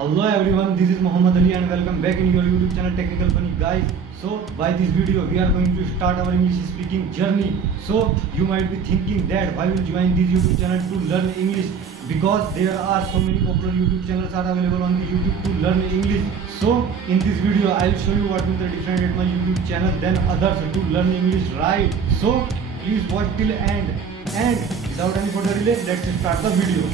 Hello everyone, this is Muhammad Ali and welcome back in your YouTube channel Technical Funny guys. So by this video we are going to start our English speaking journey. So you might be thinking that why will join this YouTube channel to learn English, because there are so many popular YouTube channels are available on the YouTube to learn English. So in this video I will show you what is the different at my YouTube channel than others to learn English, right? So please watch till end, and without any further delay let's start the video.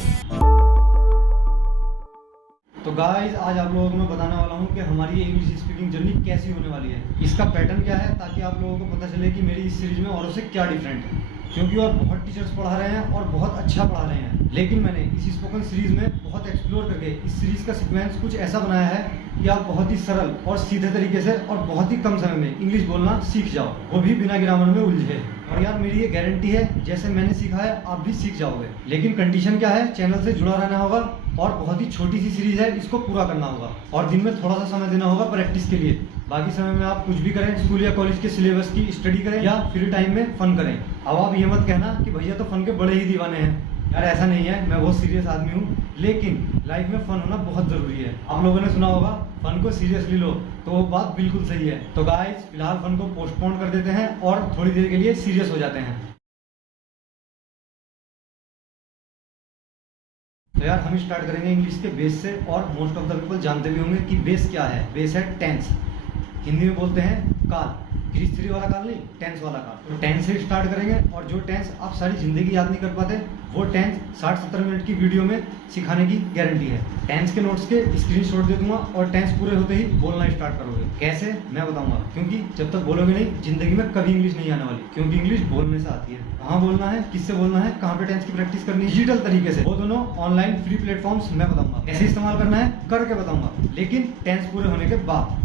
तो guys आज आप लोगों को मैं बताने वाला हूँ कि हमारी ये इंग्लिश स्पीकिंग जर्नी कैसी होने वाली है, इसका पैटर्न क्या है, ताकि आप लोगों को पता चले कि मेरी इस सीरीज में औरों से क्या डिफरेंट है। क्योंकि और बहुत टीचर्स पढ़ा रहे हैं और बहुत अच्छा पढ़ा रहे हैं, लेकिन मैंने इस स्पोकन सीरीज में बहुत एक्सप्लोर करके इस सीरीज का सीक्वेंस कुछ ऐसा बनाया है कि आप बहुत ही सरल और सीधे तरीके से और बहुत ही कम समय में इंग्लिश बोलना सीख जाओ, वो भी बिना ग्रामर में उलझे। और यार मेरी ये गारंटी है, जैसे मैंने सीखा है आप भी सीख जाओगे। लेकिन कंडीशन क्या है, चैनल से जुड़ा रहना होगा और बहुत ही छोटी सी सीरीज है, इसको पूरा करना होगा और दिन में थोड़ा सा समय देना होगा प्रैक्टिस के लिए। बाकी समय में आप कुछ भी करें, स्कूल या कॉलेज के सिलेबस की स्टडी करें या फ्री टाइम में फन करें। अब आप ये मत कहना कि भैया तो फन के बड़े ही दीवाने हैं, यार ऐसा नहीं है, मैं बहुत सीरियस आदमी हूँ, लेकिन लाइफ में फन होना बहुत जरूरी है। आप लोगों ने सुना होगा फन को सीरियसली लो, तो वो बात बिल्कुल सही है। तो गाइस फिलहाल फन को पोस्टपोन कर देते हैं और थोड़ी देर के लिए सीरियस हो जाते हैं। तो यार हम स्टार्ट करेंगे इंग्लिश के बेस से, और मोस्ट ऑफ द पीपल जानते भी होंगे कि बेस क्या है। बेस है टेंस, हिंदी में बोलते हैं काल, हिस्ट्री वाला काल नहीं, टेंस वाला काल। तो टेंस से स्टार्ट करेंगे, और जो टेंस आप सारी जिंदगी याद नहीं कर पाते वो टेंस 60-70 मिनट की वीडियो में सिखाने की गारंटी है। टेंस के नोट्स के स्क्रीनशॉट दे दूंगा और टेंस पूरे होते ही बोलना स्टार्ट करोगे। कैसे मैं बताऊंगा, क्योंकि जब तक बोलोगे नहीं जिंदगी में कभी इंग्लिश नहीं आने वाली, क्योंकि इंग्लिश बोलने से आती है। कहाँ बोलना है, किससे बोलना है, कहाँ पे टेंस की प्रैक्टिस करनी है डिजिटल तरीके से, वो दोनों ऑनलाइन फ्री प्लेटफॉर्म्स मैं बताऊंगा। कैसे इस्तेमाल करना है करके बताऊंगा, लेकिन टेंस पूरे होने के बाद।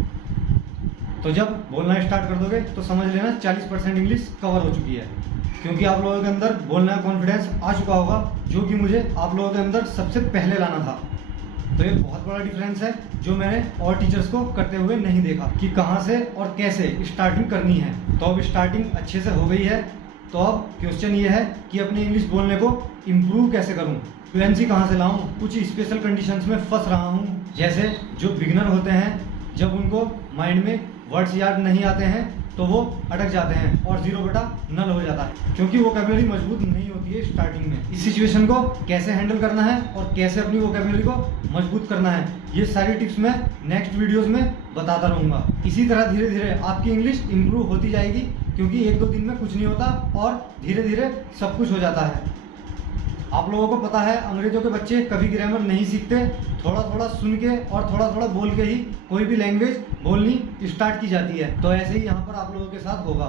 तो जब बोलना स्टार्ट कर दोगे तो समझ लेना 40% इंग्लिश कवर हो चुकी है, क्योंकि आप लोगों के अंदर बोलने का कॉन्फिडेंस आ चुका होगा, जो कि मुझे आप लोगों के अंदर सबसे पहले लाना था। तो ये बहुत बड़ा डिफरेंस है जो मैंने और टीचर्स को करते हुए नहीं देखा, कि कहाँ से और कैसे स्टार्टिंग करनी है। तो अब स्टार्टिंग अच्छे से हो गई है, तो अब क्वेश्चन ये है कि अपनी इंग्लिश बोलने को इम्प्रूव कैसे करूँ, फ्लुएंसी कहाँ से लाऊं। कुछ स्पेशल कंडीशंस में फंस रहा हूँ, जैसे जो बिगिनर होते हैं जब उनको माइंड में वर्ड्स याद नहीं आते हैं तो वो अटक जाते हैं और 0/नल हो जाता है, क्योंकि वोकैबुलरी मजबूत नहीं होती है स्टार्टिंग में। इस सिचुएशन को कैसे हैंडल करना है और कैसे अपनी वोकैबुलरी को मजबूत करना है, ये सारी टिप्स मैं नेक्स्ट वीडियोस में बताता रहूँगा। इसी तरह धीरे धीरे आपकी इंग्लिश इम्प्रूव होती जाएगी, क्योंकि 1-2 दिन में कुछ नहीं होता और धीरे धीरे सब कुछ हो जाता है। आप लोगों को पता है अंग्रेजों के बच्चे कभी ग्रामर नहीं सीखते, थोड़ा थोड़ा सुन के और थोड़ा थोड़ा बोल के ही कोई भी लैंग्वेज बोलनी स्टार्ट की जाती है। तो ऐसे ही यहाँ पर आप लोगों के साथ होगा।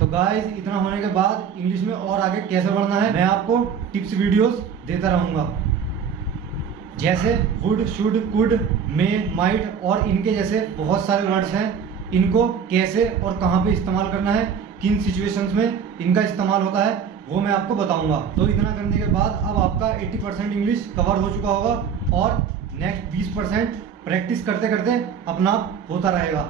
तो गाइस इतना होने के बाद इंग्लिश में और आगे कैसे बढ़ना है मैं आपको टिप्स वीडियोस देता रहूँगा, जैसे would, should, could, may, might और इनके जैसे बहुत सारे वर्ड्स हैं। इनको कैसे और कहाँ पे इस्तेमाल करना है, किन सिचुएशंस में इनका इस्तेमाल होता है, वो मैं आपको बताऊंगा। तो इतना करने के बाद अब आपका 80% इंग्लिश कवर हो चुका होगा, और नेक्स्ट 20% प्रैक्टिस करते करते अपना आप होता रहेगा।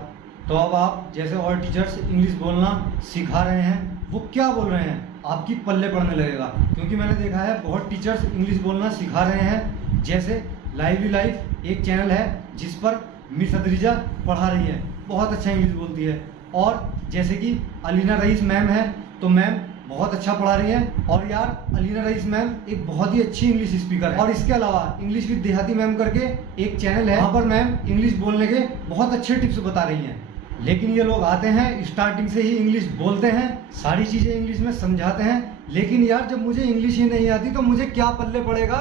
तो अब आप जैसे और टीचर्स इंग्लिश बोलना सिखा रहे हैं, वो क्या बोल रहे हैं आपकी पल्ले पड़ने लगेगा, क्योंकि मैंने देखा है बहुत टीचर्स इंग्लिश बोलना सिखा रहे हैं। जैसे लाइवली लाइफ एक चैनल है जिस पर मिस अदरिजा पढ़ा रही है, बहुत अच्छा इंग्लिश बोलती है। और जैसे कि अलीना रईस मैम है, तो मैम बहुत अच्छा पढ़ा रही है, और यार अलीना रईस मैम एक बहुत ही अच्छी इंग्लिश स्पीकर है। और इसके अलावा इंग्लिश विद देहाती मैम करके एक चैनल है, वहाँ पर मैम इंग्लिश बोलने के बहुत अच्छे टिप्स बता रही हैं। लेकिन ये लोग आते हैं स्टार्टिंग से ही इंग्लिश बोलते हैं, सारी चीजें इंग्लिश में समझाते हैं, लेकिन यार जब मुझे इंग्लिश ही नहीं आती तो मुझे क्या पल्ले पड़ेगा।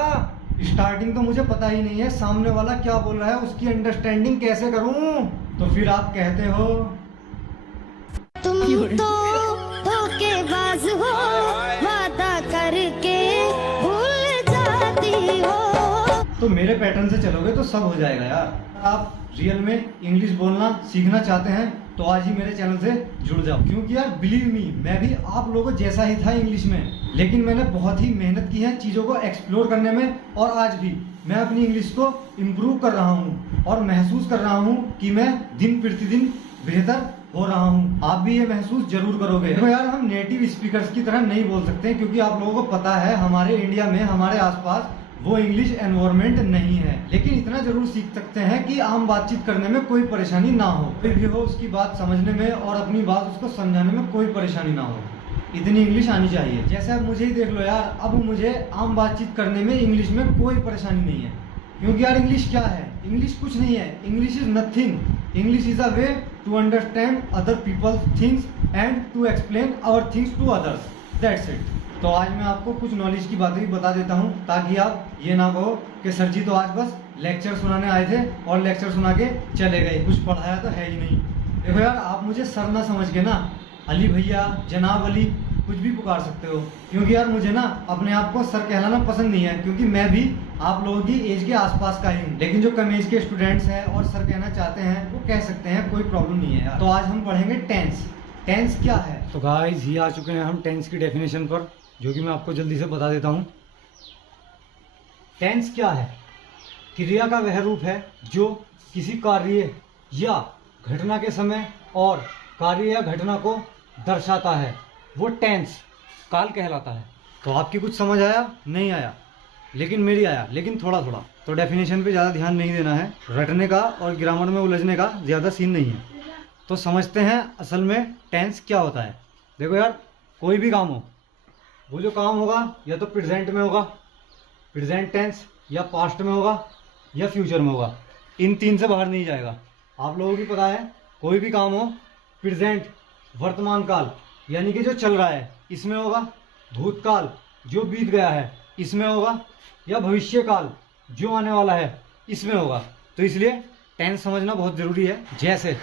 स्टार्टिंग तो मुझे पता ही नहीं है सामने वाला क्या बोल रहा है, उसकी अंडरस्टैंडिंग कैसे करूं। तो फिर आप कहते हो तुम तो धोखेबाज हो, वादा करके भूल जाती हो। तो मेरे पैटर्न से चलोगे तो सब हो जाएगा यार। आप रियल में इंग्लिश बोलना सीखना चाहते हैं तो आज ही मेरे चैनल से जुड़ जाओ, क्योंकि यार बिलीव मी मैं भी आप लोगों जैसा ही था इंग्लिश में, लेकिन मैंने बहुत ही मेहनत की है चीज़ों को एक्सप्लोर करने में, और आज भी मैं अपनी इंग्लिश को इम्प्रूव कर रहा हूँ और महसूस कर रहा हूँ कि मैं दिन प्रतिदिन बेहतर हो रहा हूँ। आप भी ये महसूस जरूर करोगे। देखो यार हम नेटिव स्पीकर्स की तरह नहीं बोल सकते, क्योंकि आप लोगों को पता है हमारे इंडिया में हमारे आसपास वो इंग्लिश एनवायरनमेंट नहीं है। लेकिन इतना जरूर सीख सकते हैं कि आम बातचीत करने में कोई परेशानी ना हो, कोई भी हो उसकी बात समझने में और अपनी बात उसको समझाने में कोई परेशानी ना हो, इतनी इंग्लिश आनी चाहिए। जैसे अब मुझे ही देख लो यार, अब मुझे आम बातचीत करने में इंग्लिश में कोई परेशानी नहीं है, क्योंकि यार इंग्लिश क्या है, इंग्लिश कुछ नहीं है, English is nothing. English is a way to understand other peoples things and to explain our things to others, that's it. तो आज मैं आपको कुछ नॉलेज की बातें भी बता देता हूँ, ताकि आप ये ना कहो कि सर जी तो आज बस लेक्चर सुनाने आए थे और लेक्चर सुना के चले गए, कुछ पढ़ाया तो है ही नहीं। देखो यार, आप मुझे सर ना समझ के ना अली भैया, जनाब अली, कुछ भी पुकार सकते हो, क्योंकि यार मुझे ना अपने आप को सर कहलाना पसंद नहीं है, क्योंकि मैं भी आप लोगों की एज के आसपास का ही हूँ। लेकिन जो कम एज के स्टूडेंट्स हैं और सर कहना चाहते हैं वो कह सकते हैं, कोई प्रॉब्लम नहीं है यार। तो आज हम पढ़ेंगे टेंस। टेंस क्या है? तो गाइस ये आ चुके हैं हम टेंस की डेफिनेशन पर, जो कि मैं आपको जल्दी से बता देता हूँ। टेंस क्या है? क्रिया का वह रूप है जो किसी कार्य या घटना के समय और कार्य या घटना को दर्शाता है, वो टेंस काल कहलाता है। तो आपकी कुछ समझ आया? नहीं आया? लेकिन मेरी आया, लेकिन थोड़ा थोड़ा। तो डेफिनेशन पे ज़्यादा ध्यान नहीं देना है, रटने का और ग्रामर में उलझने का ज़्यादा सीन नहीं है। तो समझते हैं असल में टेंस क्या होता है। देखो यार, कोई भी काम हो, वो जो काम होगा या तो प्रेजेंट में होगा, प्रेजेंट टेंस, या पास्ट में होगा, या फ्यूचर में होगा। इन तीन से बाहर नहीं जाएगा। आप लोगों की पता है, कोई भी काम हो, प्रेजेंट वर्तमान काल यानी कि जो चल रहा है इसमें होगा, भूतकाल जो बीत गया है इसमें होगा, या भविष्य काल जो आने वाला है इसमें होगा। तो इसलिए टेंस समझना बहुत जरूरी है। जैसे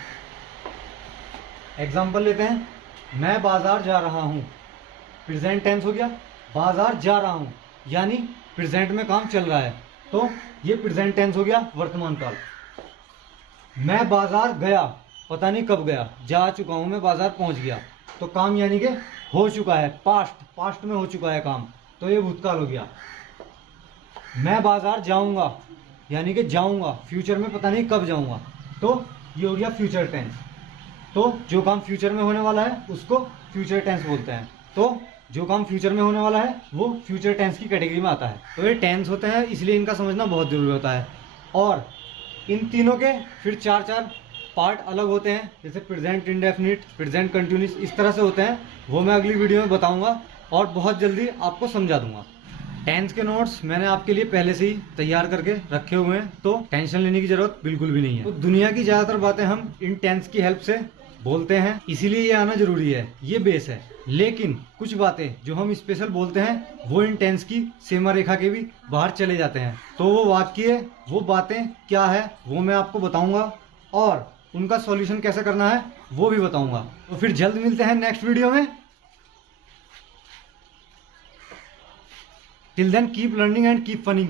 एग्जाम्पल लेते हैं, मैं बाजार जा रहा हूँ, प्रेजेंट टेंस हो गया, बाजार जा रहा हूँ यानी प्रेजेंट में काम चल रहा है, तो ये प्रेजेंट टेंस हो गया, वर्तमान काल। मैं बाजार गया, पता नहीं कब गया, जा चुका हूं मैं, बाजार पहुंच गया, तो काम यानी कि हो चुका है, पास्ट में हो चुका है काम, तो ये भूतकाल हो गया। मैं बाजार जाऊंगा यानी कि जाऊंगा, फ्यूचर में पता नहीं कब जाऊंगा, तो ये हो गया फ्यूचर टेंस। तो जो काम फ्यूचर में होने वाला है उसको फ्यूचर टेंस बोलते हैं। तो जो काम फ्यूचर में होने वाला है वो फ्यूचर टेंस की कैटेगरी में आता है। तो ये टेंस होते हैं, इसलिए इनका समझना बहुत जरूरी होता है। और इन तीनों के फिर चार पार्ट अलग होते हैं, जैसे प्रेजेंट इंडेफिनिट, प्रेजेंट कंटिन्यूस, इस तरह से होते हैं। वो मैं अगली वीडियो में बताऊंगा और बहुत जल्दी आपको समझा दूंगा। टेंस के नोट्स मैंने आपके लिए पहले से ही तैयार करके रखे हुए हैं, तो टेंशन लेने की जरूरत बिल्कुल भी नहीं है। तो दुनिया की ज्यादातर बातें हम इन टेंस की हेल्प से बोलते हैं, इसीलिए ये आना जरूरी है, ये बेस है। लेकिन कुछ बातें जो हम स्पेशल बोलते हैं वो इन टेंस की सीमा रेखा के भी बाहर चले जाते हैं। तो वो वाक्य, वो बातें क्या है वो मैं आपको बताऊंगा, और उनका सॉल्यूशन कैसे करना है वो भी बताऊंगा। तो फिर जल्द मिलते हैं नेक्स्ट वीडियो में। Till then keep learning and keep फनिंग।